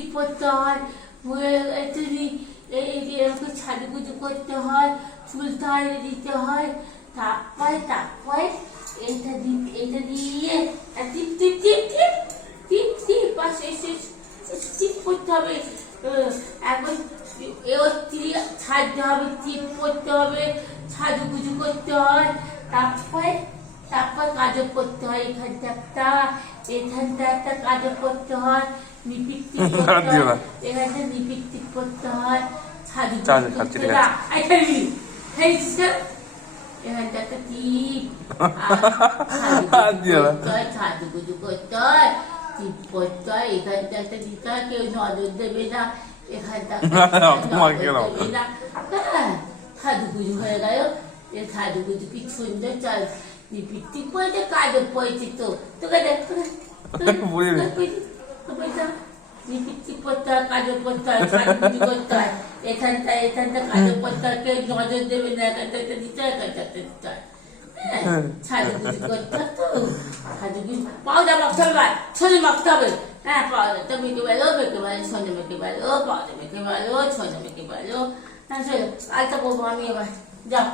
Lipstick পরতে হয়, সাজুগুজু করতে হয়, চুলটা দিতে হয়, তারপরে এটা দিয়ে টিপ টিপ টিপ টিপ টিপ টিপ পাশে টিপ করতে হবে। এখন ছাড়তে হবে, টিপ করতে হবে, সাজুগুজু করতে হয়, তারপর কাজল করতে হয়। এখানটা একটা কাজল করতে হয়, লিপস্টিক করতে হয়, এখানটা লিপস্টিক করতে হয়, সাজুগুজু করতে হয়। এখানটা একটা টিপ, সাজুগুজু করতে হয়, টিপ করতে হয়, এখানটা একটা দিতে হয়, কেউ নজর দেবে না, এখানটা দেবে না। সাজুগুজু হয়ে গেল। এই সাজুগুজু কি সুন্দর, চল লিপস্টিক পরেছে, কাজল পরেছে, তোকে দেখ লিপস্টিক করতে হয়, কাজল করতে হয়, সাজুগুজু করতে হয়, এখানটা কাজল করতে হয়, কেউ নজর দেবে না, এখানটা একটা দিতে হয়, এখানটা একটা দিতে হয়। সাজুগুজু করতে হয় তো, সাজুগুজু পাউডার মাখতে হবে, ছোনে মাখতে হবে। হ্যাঁ, পাউডারটা মেখে ভালো, ছোনে মেখে ভালো, পাউডার মেখে ভালো, ছোনে মেখে ভালো। হ্যাঁ, চলো আলতা করবো আমি এবার, যাও।